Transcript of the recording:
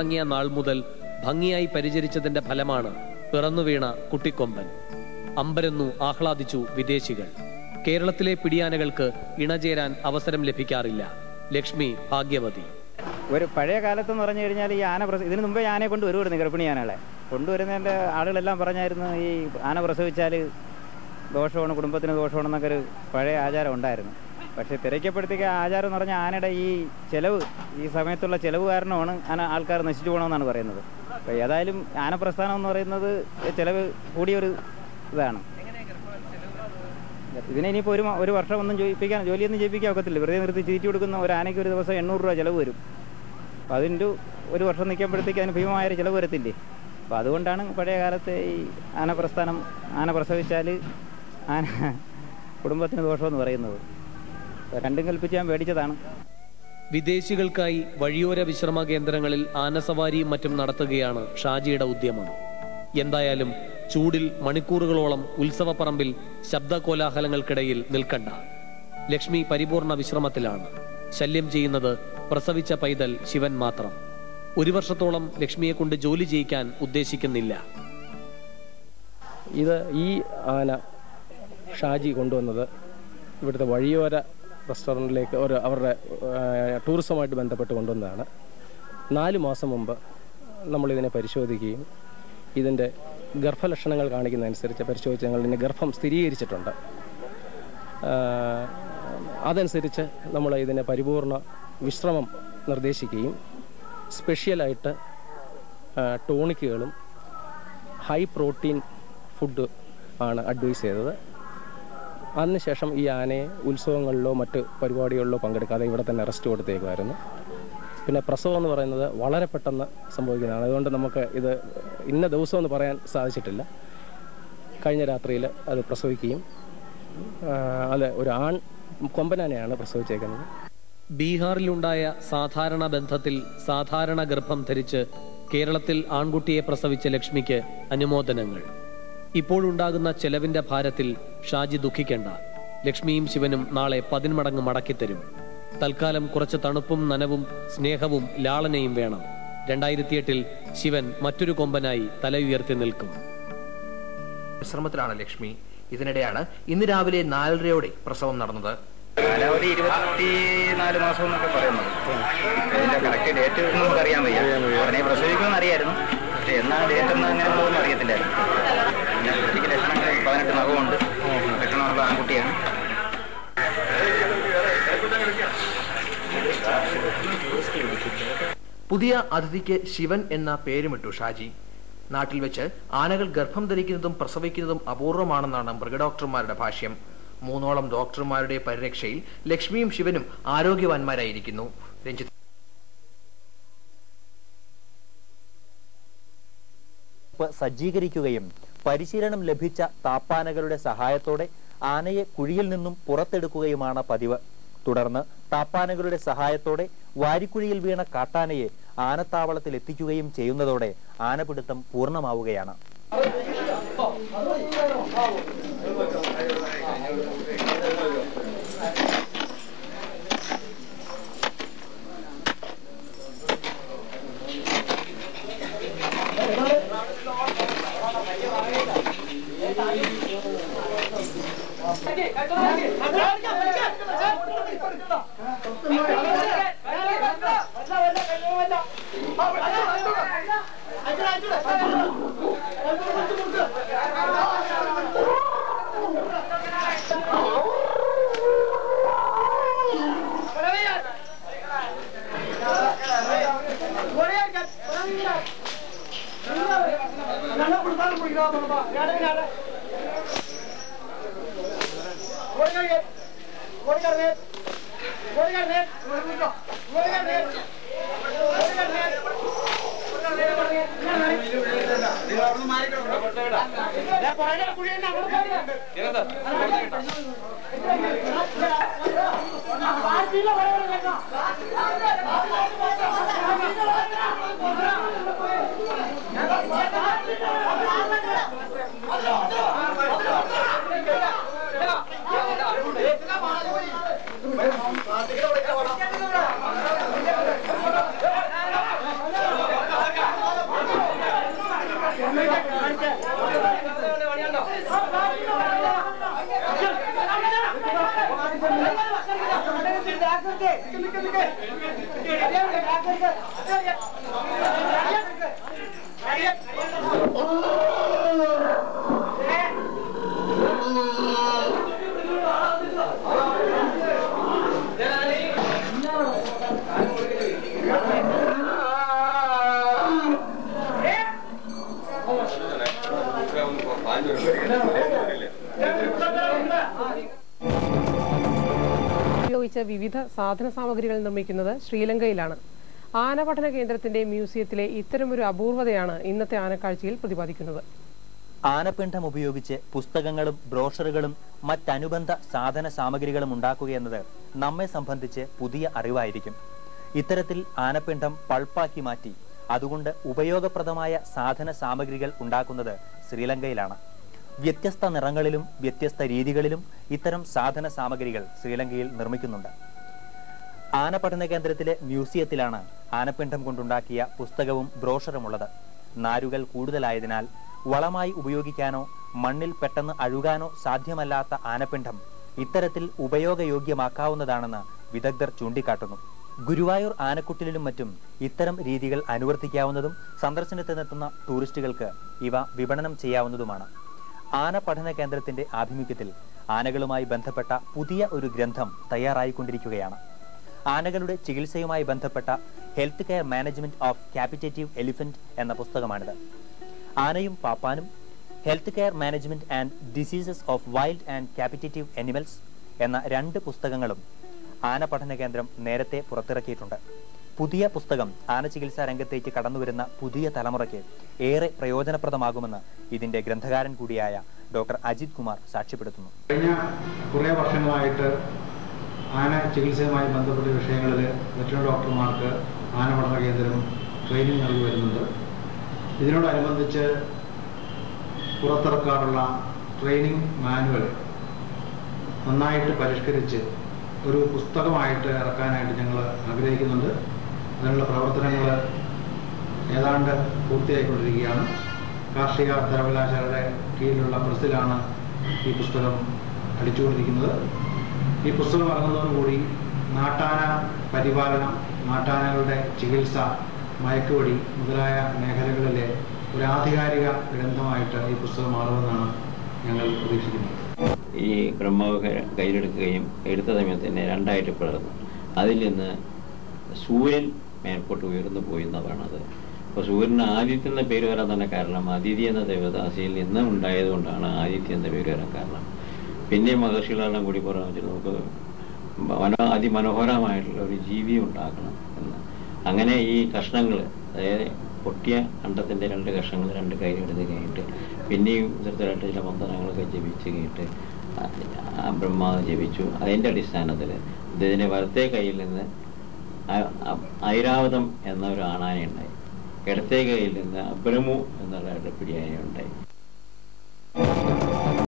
തുടങ്ങിയ നാൾ മുതൽ ഭംഗിയായി പരിചരിച്ചതിന്റെ ഫലമാണ് പിറന്നുവീണ കുട്ടിക്കൊമ്പൻ. അമ്പരന്നു ആഹ്ലാദിച്ചു വിദേശികൾ. കേരളത്തിലെ പിടിയാനകൾക്ക് ഇണചേരാൻ അവസരം ലഭിക്കാറില്ല. ലക്ഷ്മി ഭാഗ്യവതി. ഒരു പഴയ കാലത്തെന്ന് പറഞ്ഞു കഴിഞ്ഞാൽ ഈ ആന ഇതിനു മുമ്പേ ആനയെ കൊണ്ടുവരുമായിരുന്നു, ഗർഭിണി ആനകളെ കൊണ്ടുവരുന്നതിൻ്റെ ആളുകളെല്ലാം പറഞ്ഞായിരുന്നു ഈ ആന പ്രസവിച്ചാൽ ദോഷമാണ്, കുടുംബത്തിന് ദോഷമാണെന്നൊക്കെ ഒരു പഴയ ആചാരം ഉണ്ടായിരുന്നു. പക്ഷേ തിരക്കപ്പെടുത്തിയ ആചാരം എന്ന് പറഞ്ഞാൽ ആനയുടെ ഈ ചിലവ്, ഈ സമയത്തുള്ള ചിലവ് കാരണമാണ് ആൾക്കാർ നശിച്ചു പോകണമെന്നാണ് പറയുന്നത്. അപ്പോൾ ഏതായാലും ആനപ്രസ്ഥാനം എന്ന് പറയുന്നത് ചിലവ് കൂടിയൊരു ഇതാണ്. ഇതിനെ ഇനിയിപ്പോൾ ഒരു വർഷം ഒന്നും ജോലിയൊന്നും ചെയ്യിപ്പിക്കാൻ ഒക്കത്തില്ല. വെറുതെ നിർത്തി തീറ്റി കൊടുക്കുന്ന ഒരു ആനയ്ക്ക് ഒരു ദിവസം 800 രൂപ ചിലവ് വരും. അപ്പോൾ അതിൻ്റെ ഒരു വർഷം നിൽക്കുമ്പോഴത്തേക്ക് അതിന് ഭീമമായൊരു ചിലവ് വരത്തില്ലേ. അപ്പോൾ അതുകൊണ്ടാണ് പഴയ കാലത്തെ ഈ ആനപ്രസ്ഥാനം, ആന പ്രസവിച്ചാൽ ആന കുടുംബത്തിന് ദോഷമെന്ന് പറയുന്നത്. രണ്ടും കൽപ്പിച്ച് ഞാൻ മേടിച്ചതാണ്. വിദേശികൾക്കായി വഴിയോര വിശ്രമ കേന്ദ്രങ്ങളിൽ ആനസവാരിയും മറ്റും നടത്തുകയാണ് ഷാജിയുടെ ഉദ്യമം. എന്തായാലും ചൂടിൽ മണിക്കൂറുകളോളം ഉത്സവപ്പറമ്പിൽ ശബ്ദകോലാഹലങ്ങൾക്കിടയിൽ നിൽക്കണ്ട. ലക്ഷ്മി പരിപൂർണ വിശ്രമത്തിലാണ്. ശല്യം ചെയ്യുന്നത് പ്രസവിച്ച പൈതൽ ശിവൻ മാത്രം. 1 വർഷത്തോളം ലക്ഷ്മിയെ കൊണ്ട് ജോലി ചെയ്യിക്കാൻ ഉദ്ദേശിക്കുന്നില്ല. ഇത് ഈ ആന ഷാജി കൊണ്ടുവന്നത് ഇവിടുത്തെ വഴിയോര റെസ്റ്റോറൻറ്റിലേക്ക് അവരുടെ ടൂറിസവുമായിട്ട് ബന്ധപ്പെട്ട് കൊണ്ടുവന്നതാണ്. 4 മാസം മുമ്പ് നമ്മളിതിനെ പരിശോധിക്കുകയും ഇതിൻ്റെ ഗർഭലക്ഷണങ്ങൾ കാണിക്കുന്നതനുസരിച്ച് പരിശോധിച്ച് ഞങ്ങൾ ഇതിൻ്റെ ഗർഭം സ്ഥിരീകരിച്ചിട്ടുണ്ട്. അതനുസരിച്ച് നമ്മൾ ഇതിനെ പരിപൂർണ വിശ്രമം നിർദ്ദേശിക്കുകയും സ്പെഷ്യലായിട്ട് ടോണിക്കുകളും ഹൈ പ്രോട്ടീൻ ഫുഡ് ആണ് അഡ്വൈസ് ചെയ്തത്. അതിനുശേഷം ഈ ആനയെ ഉത്സവങ്ങളിലോ മറ്റ് പരിപാടികളിലോ പങ്കെടുക്കാതെ ഇവിടെ തന്നെ റെസ്റ്റ് കൊടുത്തേക്കുമായിരുന്നു. പിന്നെ പ്രസവം എന്ന് പറയുന്നത് വളരെ പെട്ടെന്ന് സംഭവിക്കുന്നതാണ്. അതുകൊണ്ട് നമുക്ക് ഇത് ഇന്ന ദിവസം എന്ന് പറയാൻ സാധിച്ചിട്ടില്ല. കഴിഞ്ഞ രാത്രിയിൽ അത് പ്രസവിക്കുകയും അത് ഒരു ആൺ കൊമ്പനാനയാണ് പ്രസവിച്ചേക്കുന്നത്. ബീഹാറിലുണ്ടായ സാധാരണ ബന്ധത്തിൽ സാധാരണ ഗർഭം ധരിച്ച് കേരളത്തിൽ ആൺകുട്ടിയെ പ്രസവിച്ച ലക്ഷ്മിക്ക് അനുമോദനങ്ങൾ. ഇപ്പോഴുണ്ടാകുന്ന ചെലവിന്റെ ഭാരത്തിൽ ഷാജി ദുഃഖിക്കേണ്ട. ലക്ഷ്മിയും ശിവനും നാളെ 10 മടങ്ങ് മടക്കിത്തരും. തൽക്കാലം കുറച്ച് തണുപ്പും നനവും സ്നേഹവും ലാളനയും വേണം. 2008 ശിവൻ മറ്റൊരു കൊമ്പനായി തല ഉയർത്തി നിൽക്കും. വിശ്രമത്തിലാണ് ലക്ഷ്മി. ഇതിനിടെയാണ് ഇന്ന് രാവിലെ 4:30 പ്രസവം നടന്നത്. കാലാവധി 24 മാസം എന്നൊക്കെ പറയുന്നത്. ഇതിന്റെ കറക്റ്റ് ഡേറ്റ് നമുക്ക് അറിയാൻ വയ്യ. ഉടനെ പ്രസവിക്കുമെന്ന് അറിയായിരുന്നു. പക്ഷെ എന്നാണ് ഡേറ്റ് എന്ന് അങ്ങനെ പോകുമെന്ന് അറിയത്തില്ലായിരുന്നു. പിന്നെ കുട്ടിക്ക് ലക്ഷണങ്ങൾ 18 നഖമുണ്ട്. ലക്ഷണമുള്ള ആൺകുട്ടിയാണ്. പുതിയ അതിഥിക്ക് ശിവൻ എന്ന പേരുമിട്ടു ഷാജി. നാട്ടിൽ വെച്ച് ആനകൾ ഗർഭം ധരിക്കുന്നതും പ്രസവിക്കുന്നതും അപൂർവമാണെന്നാണ് മൃഗഡോക്ടർമാരുടെ ഭാഷ്യം. 3ഓളം ഡോക്ടർമാരുടെ പരിരക്ഷയിൽ ലക്ഷ്മിയും ശിവനും ആരോഗ്യവാന്മാരായിരിക്കുന്നു. രഞ്ജിത്ത് സജ്ജീകരിക്കുകയും പരിശീലനം ലഭിച്ച താപ്പാനകളുടെ സഹായത്തോടെ ആനയെ കുഴിയിൽ നിന്നും പുറത്തെടുക്കുകയുമാണ് പതിവ്. തുടർന്ന് താപ്പാനകളുടെ സഹായത്തോടെ വാരിക്കുഴിയിൽ വീണ കാട്ടാനയെ ആനത്താവളത്തിൽ എത്തിക്കുകയും ചെയ്യുന്നതോടെ ആനപിടുത്തം പൂർണ്ണമാവുകയാണ്. ഉപയോഗിച്ച വിവിധ സാധന സാമഗ്രികൾ നിർമ്മിക്കുന്നത് ശ്രീലങ്കയിലാണ്. ആനപഠന കേന്ദ്രത്തിന്റെ മ്യൂസിയത്തിലെ ഇത്തരമൊരു അപൂർവതയാണ് ഇന്നത്തെ ആനക്കാഴ്ചയിൽ പ്രതിപാദിക്കുന്നത്. ആനപ്പിണ്ഡം ഉപയോഗിച്ച് പുസ്തകങ്ങളും ബ്രോഷറുകളും മറ്റനുബന്ധ സാധന സാമഗ്രികളും ഉണ്ടാക്കുകയെന്നത് നമ്മെ സംബന്ധിച്ച് പുതിയ അറിവായിരിക്കും. ഇത്തരത്തിൽ ആനപ്പിണ്ഡം പൾപ്പാക്കി മാറ്റി അതുകൊണ്ട് ഉപയോഗപ്രദമായ സാധന സാമഗ്രികൾ ഉണ്ടാക്കുന്നത് ശ്രീലങ്കയിലാണ്. വ്യത്യസ്ത നിറങ്ങളിലും വ്യത്യസ്ത രീതികളിലും ഇത്തരം സാധന സാമഗ്രികൾ ശ്രീലങ്കയിൽ നിർമ്മിക്കുന്നുണ്ട്. ആനപഠന കേന്ദ്രത്തിലെ മ്യൂസിയത്തിലാണ് ആനപ്പിണ്ഡം കൊണ്ടുണ്ടാക്കിയ പുസ്തകവും ബ്രോഷറുമുള്ളത്. നാരുകൾ കൂടുതലായതിനാൽ വളമായി ഉപയോഗിക്കാനോ മണ്ണിൽ പെട്ടെന്ന് അഴുകാനോ സാധ്യമല്ലാത്ത ആനപ്പിണ്ഡം ഇത്തരത്തിൽ ഉപയോഗയോഗ്യമാക്കാവുന്നതാണെന്ന് വിദഗ്ധർ ചൂണ്ടിക്കാട്ടുന്നു. ഗുരുവായൂർ ആനക്കുട്ടിലും മറ്റും ഇത്തരം രീതികൾ അനുവർത്തിക്കാവുന്നതും സന്ദർശനത്തിനെത്തുന്ന ടൂറിസ്റ്റുകൾക്ക് ഇവ വിപണനം ചെയ്യാവുന്നതുമാണ്. ആന പഠന കേന്ദ്രത്തിന്റെ ആഭിമുഖ്യത്തിൽ ആനകളുമായി ബന്ധപ്പെട്ട പുതിയ ഒരു ഗ്രന്ഥം തയ്യാറായിക്കൊണ്ടിരിക്കുകയാണ്. ആനകളുടെ ചികിത്സയുമായി ബന്ധപ്പെട്ട health care management of captive elephant എന്ന പുസ്തകമാണിത്. ആനയും പാപ്പാനും, health care management and diseases of wild and captive animals എന്ന 2 പുസ്തകങ്ങളും ആന പഠന കേന്ദ്രം നേരത്തെ പുറത്തിറക്കിയിട്ടുണ്ട്. പുതിയ പുസ്തകം ആന ചികിത്സാ രംഗത്തേക്ക് കടന്നുവരുന്ന പുതിയ തലമുറയ്ക്ക് ഏറെ പ്രയോജനപ്രദമാകുമെന്ന് ഇതിന്റെ ഗ്രന്ഥകാരൻ കൂടിയായ ഡോക്ടർ അജിത് കുമാർ സാക്ഷ്യപ്പെടുത്തുന്നു. കഴിഞ്ഞ കുറേ വർഷങ്ങളായിട്ട് ആന ചികിത്സയുമായി ബന്ധപ്പെട്ട വിഷയങ്ങളിൽ വെറ്ററിനറി ഡോക്ടർമാർക്ക് ആന പഠന കേന്ദ്രം ട്രെയിനിങ് നൽകി വരുന്നുണ്ട്. ഇതിനോടനുബന്ധിച്ച് പുറത്തിറക്കാറുള്ള ട്രെയിനിങ് മാനുവൽ നന്നായിട്ട് പരിഷ്കരിച്ച് ഒരു പുസ്തകമായിട്ട് ഇറക്കാനായിട്ട് ഞങ്ങൾ ആഗ്രഹിക്കുന്നുണ്ട്. അതിനുള്ള പ്രവർത്തനങ്ങൾ ഏതാണ്ട് പൂർത്തിയായിക്കൊണ്ടിരിക്കുകയാണ്. കാർഷിക സർവകലാശാലയുടെ കീഴിലുള്ള പ്രസ്സിലാണ് ഈ പുസ്തകം അടിച്ചുകൊണ്ടിരിക്കുന്നത്. ഈ പുസ്തകം ഇറങ്ങുന്നതോടുകൂടി നാട്ടാന പരിപാലനം, നാട്ടാനകളുടെ ചികിത്സ, മയക്കുവടി മുതലായ മേഖലകളിലെ ഒരു ആധികാരിക ഗ്രന്ഥമായിട്ട് ഈ പുസ്തകം മാറുമെന്നാണ് ഞങ്ങൾ പ്രതീക്ഷിക്കുന്നത്. ഈ ബ്രഹ്മാവ് കയ്യിലെടുക്കുകയും എടുത്ത സമയത്ത് തന്നെ 2ആയിട്ട് പിളർന്നു. അതിൽ നിന്ന് സൂര്യൻ മേൽപോട്ട് ഉയർന്നു പോയി എന്നാണ് പറയണത്. അപ്പോൾ സൂര്യന് ആദിത്യ എന്ന പേര് വരാൻ തന്നെ കാരണം അതിഥി എന്ന ദേവദാസിയിൽ നിന്ന് ഉണ്ടായതുകൊണ്ടാണ് ആദിത്യ എന്ന പേര് വരാൻ കാരണം. പിന്നെ മഹർഷികളെല്ലാം കൂടി പറഞ്ഞു നമുക്ക് അതിമനോഹരമായിട്ടുള്ള ഒരു ജീവി ഉണ്ടാക്കണം എന്ന്. അങ്ങനെ ഈ കഷ്ണങ്ങൾ, അതായത് പൊട്ടിയ അണ്ടത്തിൻ്റെ 2 കഷ്ണങ്ങൾ 2 കയ്യിലെടുത്ത് കഴിഞ്ഞിട്ട് പിന്നെയും ഇത്തരത്തിലായിട്ട് ചില മന്ത്രങ്ങളൊക്കെ ജപിച്ച് കഴിഞ്ഞിട്ട് ബ്രഹ്മാവ് ജപിച്ചു. അതിൻ്റെ അടിസ്ഥാനത്തിൽ ഇതിൻ്റെ വലത്തെ കയ്യിൽ നിന്ന് ഐരാവതം എന്ന ഒരു ആണാന ഉണ്ടായി, ഇടത്തെ കയ്യിൽ നിന്ന് അബ്രമു എന്നുള്ള പിടിയാന ഉണ്ടായി.